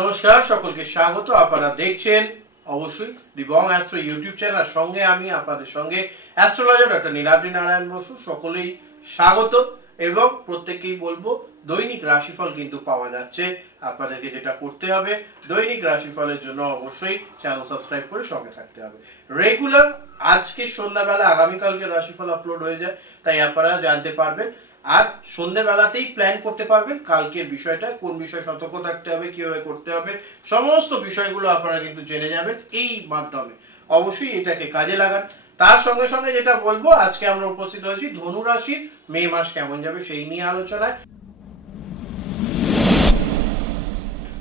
নমস্কার, সকলকে স্বাগত। আপনারা দেখছেন অবশ্যই দিবং অ্যাস্ট্রো ইউটিউব চ্যানেল। সঙ্গে আমি আপনাদের সঙ্গে অ্যাস্ট্রোলজার ডক্টর নীলাদ্রি নারায়ণ বসু। সকলেই স্বাগত এবং প্রত্যেককেই বলবো দৈনিক রাশিফল কিন্তু পাওয়া যাচ্ছে। আপনাদেরকে যেটা করতে হবে, দৈনিক রাশিফলের জন্য অবশ্যই চ্যানেল সাবস্ক্রাইব করে সঙ্গে থাকতে হবে। রেগুলার আজকে সন্ধ্যাবেলা আগামীকালকে রাশিফল আপলোড হয়ে যায়, তাই আপনারা জানতে পারবেন আর সন্ধ্যেবেলাতেই প্ল্যান করতে পারবেন কালকের বিষয়টা, কোন বিষয়ে সতর্ক থাকতে হবে, কিভাবে করতে হবে, সমস্ত বিষয়গুলো আপনারা কিন্তু জেনে যাবেন এই মাধ্যমে। অবশ্যই এটাকে কাজে লাগান। তার সঙ্গে সঙ্গে যেটা বলবো, আজকে আমরা উপস্থিত হয়েছি ধনু রাশির মে মাস কেমন যাবে সেই নিয়ে আলোচনায়।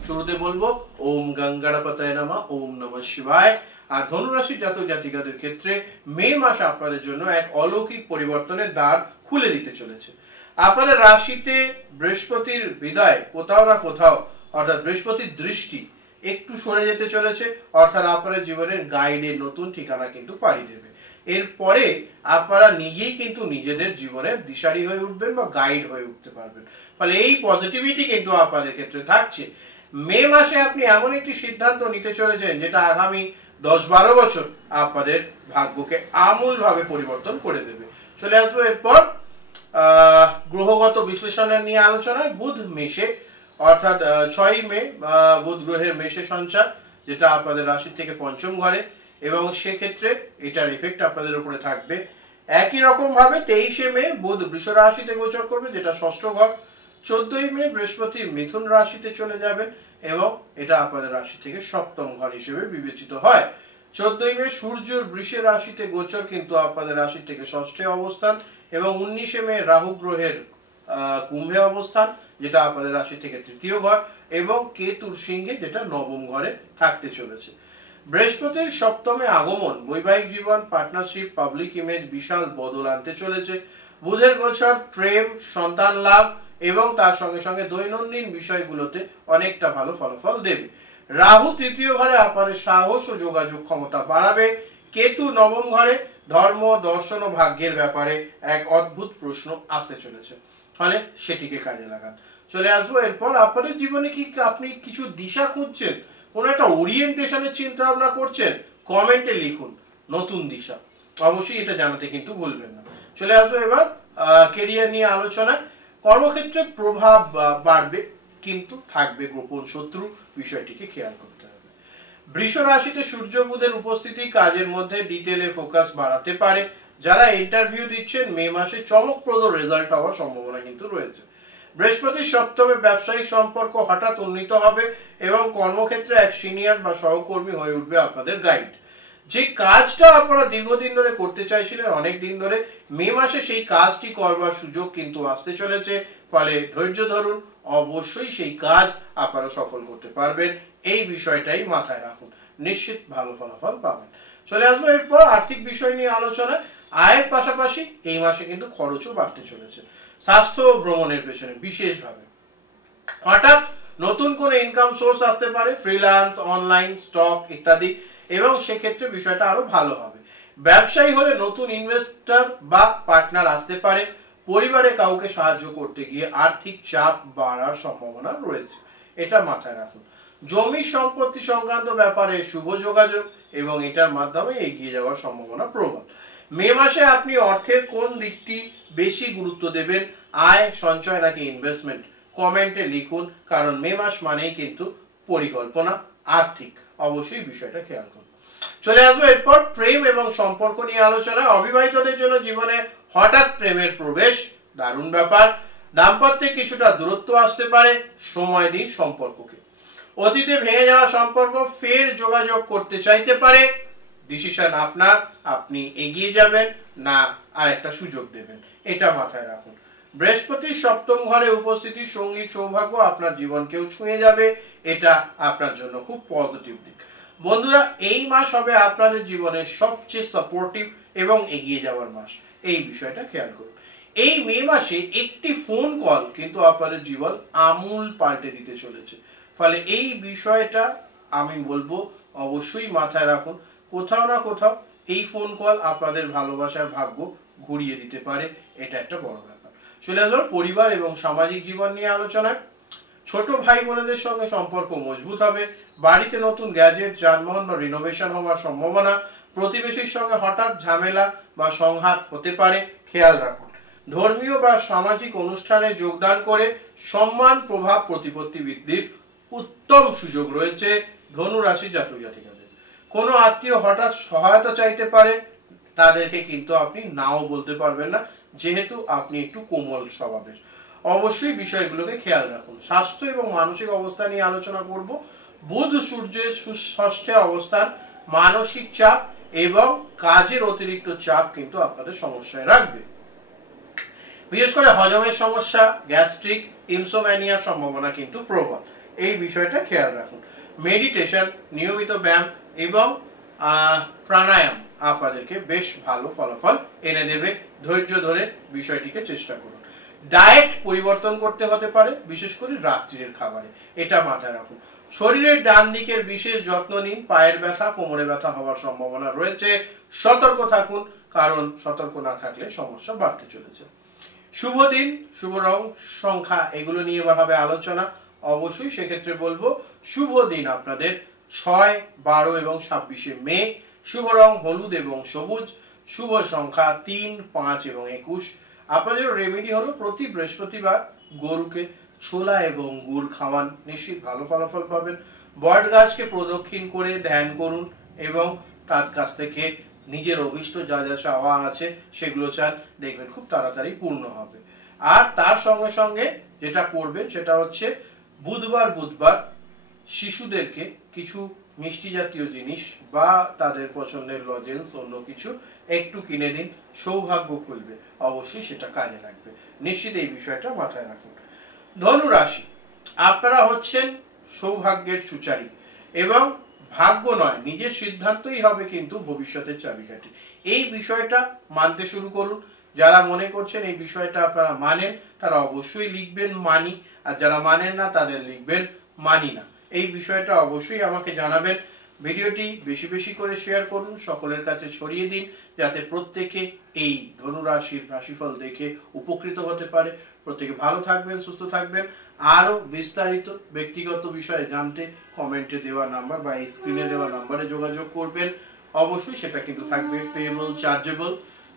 শুরুতে বলবো ওম গঙ্গাড়পতায় নমঃ, ওম নমঃ শিবায়। আর ধনু রাশির জাতক জাতিকাদের ক্ষেত্রে মে মাস আপনাদের জন্য এক অলৌকিক পরিবর্তনের দ্বার খুলে দিতে চলেছে। আপনাদের রাশিতে বৃহস্পতির বিদায় কোথাও না কোথাও, অর্থাৎ বৃহস্পতির দৃষ্টি একটু সরে যেতে চলেছে, অর্থাৎ আপনাদের জীবনের গাইডের নতুন ঠিকানা কিন্তু পাড়ি দেবে। এরপরে আপনারা নিজেই কিন্তু নিজেদের জীবনের দিশারি হয়ে উঠবেন বা গাইড হয়ে উঠতে পারবেন। ফলে এই পজিটিভিটি কিন্তু আপনাদের ক্ষেত্রে থাকছে। মে মাসে আপনি এমন একটি সিদ্ধান্ত নিতে চলেছেন যেটা আগামী 10-12 বছর আপনাদের ভাগ্যকে আমূলভাবে পরিবর্তন করে দেবে। চলে আসবো এরপর গ্রহগত বিশ্লেষণের নিয়ে আলোচনায়। বুধ মেষে, অর্থাৎ 6ই মে বুধ গ্রহের মেষে সঞ্চার, যেটা আপনাদের রাশি থেকে পঞ্চম ঘরে, এবং সেক্ষেত্রে এটার এফেক্ট আপনাদের উপরে থাকবে। একই রকম ভাবে 23শে মে বুধ বৃষ রাশিতে গোচর করবে, যেটা ষষ্ঠ ঘর। 14ই মে বৃহস্পতি মিথুন রাশিতে চলে যাবেন এবং এটা আপনাদের রাশি থেকে সপ্তম ঘর হিসেবে বিবেচিত হয়। 14ই মে সূর্যের বৃষ রাশিতে গোচর কিন্তু আপনাদের রাশি থেকে ষষ্ঠে অবস্থান, এবং 19শে মে রাহু গ্রহের কুম্ভে অবস্থান, যেটা আপনাদের রাশি থেকে তৃতীয় ঘর, এবং কেতুর সিংহে, যেটা নবম ঘরে থাকতে চলেছে। বৃহস্পতির সপ্তমে আগমন বৈবাহিক জীবন, পার্টনারশিপ, পাবলিক ইমেজ বিশাল বদল আনতে চলেছে। বুধের গোচর প্রেম, সন্তান লাভ এবং তার সঙ্গে সঙ্গে দৈনন্দিন বিষয়গুলোতে অনেকটা ভালো ফলাফল দেবে। রাহু তৃতীয় ঘরে আপনাদের সাহস ও যোগাযোগ ক্ষমতা বাড়াবে। কেতু নবম ঘরে ধর্ম, দর্শন ও ভাগ্যের ব্যাপারে এক অদ্ভুত প্রশ্ন আসতে চলেছে, ফলে সেটিকে কাজে লাগান। চলে আসবো এরপর আপনাদের জীবনে কি আপনি কিছু দিশা খুঁজছেন, কোন একটা ওরিয়েন্টেশনের চিন্তা ভাবনা করছেন, কমেন্টে লিখুন নতুন দিশা, অবশ্যই এটা জানাতে কিন্তু ভুলবেন না। চলে আসবো এবার কেরিয়ার নিয়ে আলোচনা। কর্মক্ষেত্রে প্রভাব বাড়বে, কিন্তু থাকবে গোপন শত্রু, বিষয়টিকে খেয়াল করতে হবে। বৃষ রাশিতে সূর্য বুধের উপস্থিতি কাজের মধ্যে ডিটেলে ফোকাস বাড়াতে পারে। যারা ইন্টারভিউ দিচ্ছেন মে মাসে চমকপ্রদ রেজাল্ট হওয়ার সম্ভাবনা কিন্তু রয়েছে। বৃহস্পতির সপ্তমে ব্যবসায়িক সম্পর্ক হঠাৎ উন্নীত হবে এবং কর্মক্ষেত্রে এক সিনিয়র বা সহকর্মী হয়ে উঠবে আপনাদের গাইড। যে কাজটা আপনারা দীর্ঘদিন ধরে করতে চাইছিলেন, অনেক দিন ধরে, মে মাসে সেই কাজটি করবার সুযোগ কিন্তু আসতে চলেছে। ফলে ধৈর্য ধরুন, অবশ্যই সেই কাজ আপনারা সফল করতে পারবেন। এই বিষয়টাই মাথায় রাখুন, নিশ্চিত ভালো ফলাফল পাবেন। চলে আসবো এরপর আর্থিক বিষয় নিয়ে আলোচনা। আয়ের পাশাপাশি এই মাসে কিন্তু খরচও বাড়তে চলেছে। স্বাস্থ্য ও ভ্রমণের পেছনে বিশেষভাবে হঠাৎ নতুন কোন ইনকাম সোর্স আসতে পারে, ফ্রিল্যান্স, অনলাইন, স্টক ইত্যাদি, এবং সেক্ষেত্রে বিষয়টা আরো ভালো হবে। ব্যবসায়ী হলে নতুন ইনভেস্টর বা পার্টনার আসতে পারে। পরিবারে কাউকে সাহায্য করতে গিয়ে আর্থিক চাপ বাড়ার সম্ভাবনা রয়েছে, এটা মাথায় রাখুন। জমি সম্পত্তি সংক্রান্ত ব্যাপারে শুভ যোগাযোগ এবং এটার মাধ্যমে এগিয়ে যাওয়ার সম্ভাবনা প্রবল। মে মাসে আপনি অর্থের কোন দিকটি বেশি গুরুত্ব দেবেন, আয়, সঞ্চয় নাকি ইনভেস্টমেন্ট, কমেন্টে লিখুন, কারণ মে মাস মানেই কিন্তু পরিকল্পনা, আর্থিক, অবশ্যই বিষয়টা খেয়াল করুন। চলে আসবো এরপর প্রেম এবং সম্পর্ক নিয়ে আলোচনা। অবিবাহিতদের জন্য জীবনে হঠাৎ প্রেমের প্রবেশ, দারুণ ব্যাপার। দাম্পত্যে কিছুটা দূরত্ব আসতে পারে, সময় দিন সম্পর্ককে। অতীতে ভেঙে যাওয়া সম্পর্ক ফের যোগাযোগ করতে চাইতে পারে। ডিসিশন আপনার, আপনি এগিয়ে যাবেন না আর একটা সুযোগ দেবেন, এটা মাথায় রাখুন। বৃহস্পতির সপ্তম ঘরে উপস্থিতি সঙ্গী সৌভাগ্য আপনার জীবনকেও ছুঁয়ে যাবে, এটা আপনার জন্য খুব পজিটিভ দিক। বন্ধুরা, এই মাস হবে আপনাদের জীবনের সবচেয়ে সাপোর্টিভ এবং এগিয়ে যাওয়ার মাস, এই বিষয়টা খেয়াল করুন। এই মে মাসে একটি ফোন কল কিন্তু আপনাদের জীবন আমূল পাল্টে দিতে চলেছে, ফলে এই বিষয়টা আমি বলবো অবশ্যই মাথায় রাখুন। কোথাও না কোথাও এই ফোন কল আপনাদের ভালোবাসার ভাগ্য ঘুরিয়ে দিতে পারে, এটা একটা বড় ব্যাপার। চলে আসবো পরিবার এবং সামাজিক জীবন নিয়ে আলোচনায়। ছোট ভাই বোনেদের সঙ্গে সম্পর্ক মজবুত হবে। বাড়িতে নতুন গ্যাজেট, যানবাহন বা রিনোভেশন হওয়ার সম্ভাবনা। প্রতিবেশীর সঙ্গে হঠাৎ ঝামেলা বা সংঘাত হতে পারে, খেয়াল রাখুন। ধর্মীয় বা সামাজিক অনুষ্ঠানে যোগদান করে সম্মান, প্রভাব, প্রতিপত্তি বৃদ্ধির উত্তম সুযোগ রয়েছে ধনু রাশির জাতক জাতিকাদের। কোনো আত্মীয় হঠাৎ সহায়তা চাইতে পারে, তাদেরকে কিন্তু আপনি নাও বলতে পারবেন না, যেহেতু আপনি একটু কোমল স্বভাবের। অবশ্যই বিষয়গুলোকে খেয়াল রাখুন। স্বাস্থ্য এবং মানসিক অবস্থা নিয়ে আলোচনা করব। বুধ সূর্যের সুষষ্ঠে অবস্থান মানসিক চাপ এবং কাজের অতিরিক্ত চাপ কিন্তু আপনাদের সমস্যায় রাখবে। বিশেষ করে হজমের সমস্যা, গ্যাস্ট্রিক, ইনসোম্যানিয়ার সম্ভাবনা কিন্তু প্রবল। এই বিষয়টা খেয়াল রাখুন। মেডিটেশন, নিয়মিত ব্যায়াম এবং প্রাণায়াম আপনাদেরকে বেশ ভালো ফলাফল এনে দেবে। ধৈর্য ধরে বিষয়টিকে চেষ্টা করুন। ডায়েট পরিবর্তন করতে হতে পারে, বিশেষ করে রাত্রির খাবারে, এটা মাথায় রাখুন। শরীরের ডান দিকের বিশেষ যত্ন নিন। পায়ের ব্যথা, কোমরে ব্যথা হওয়ার সম্ভাবনা রয়েছে, সতর্ক থাকুন, কারণ সতর্ক না থাকলে সমস্যা বাড়তে চলেছে। শুভ দিন, শুভ রং, সংখ্যা এগুলো নিয়ে এবার হবে আলোচনা। অবশ্যই সেক্ষেত্রে বলবো শুভ দিন আপনাদের 6, 12 এবং 26 মে। শুভ রং হলুদ এবং সবুজ। শুভ সংখ্যা 3, 5 এবং 21। আপনাদের রেমেডি হলো প্রতি বৃহস্পতিবার গরুকে ছোলা এবং গুড় খাওয়ান, নিশ্চিত ভালো ফলাফল পাবেন। বট গাছকে প্রদক্ষিণ করে ধ্যান করুন এবং তার কাছ থেকে নিজের অভিষ্ট যা যা চাওয়া আছে সেগুলো চান, দেখবেন খুব তাড়াতাড়ি পূর্ণ হবে। আর তার সঙ্গে সঙ্গে যেটা করবেন সেটা হচ্ছে বুধবার শিশুদেরকে কিছু মিষ্টি জাতীয় জিনিস বা তাদের পছন্দের লজেন্স অন্য কিছু একটু কিনে দিন, সৌভাগ্য খুলবে, অবশ্যই সেটা কাজে লাগবে। নিশ্চিত এই বিষয়টা মাথায় রাখুন। ধনু রাশি, আপনারা হচ্ছেন সৌভাগ্যের সূচারী এবং ভাগ্য নয়, নিজের সিদ্ধান্তই হবে কিন্তু ভবিষ্যতের চাবিকাঠি। এই বিষয়টা মানতে শুরু করুন। যারা মনে করছেন এই বিষয়টা আপনারা মানেন, তারা অবশ্যই লিখবেন মানি, আর যারা মানেন না তাদের লিখবেন মানি না। এই বিষয়টা অবশ্যই আমাকে জানাবেন। ভিডিওটি বেশি বেশি করে শেয়ার করুন, সকলের কাছে ছড়িয়ে দিন, যাতে প্রত্যেকে এই ধনু রাশির রাশিফল দেখে উপকৃত হতে পারে। প্রত্যেকে ভালো থাকবেন, সুস্থ থাকবেন। আরো বিস্তারিত ব্যক্তিগত বিষয়ে জানতে কমেন্টে দেওয়া নাম্বার বা স্ক্রিনে দেওয়া নাম্বারে যোগাযোগ করবেন। অবশ্যই সেটা কিন্তু থাকবে পেয়েবল, চার্জেবল।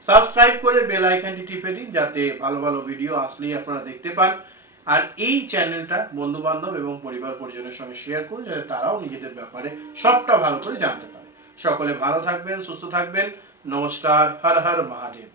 সাবস্ক্রাইব করে বেল আইকনটি টিপে দিন, যাতে ভালো ভালো ভিডিও আসলেই আপনারা দেখতে পান। আর এই চ্যানেলটা বন্ধু বান্ধব এবং পরিবার পরিজনের সঙ্গে শেয়ার করুন, যাতে তারাও নিজেদের ব্যাপারে সবটা ভালো করে জানতে পারে। সকলে ভালো থাকবেন, সুস্থ থাকবেন। নমস্কার। হর হর মহাদেব।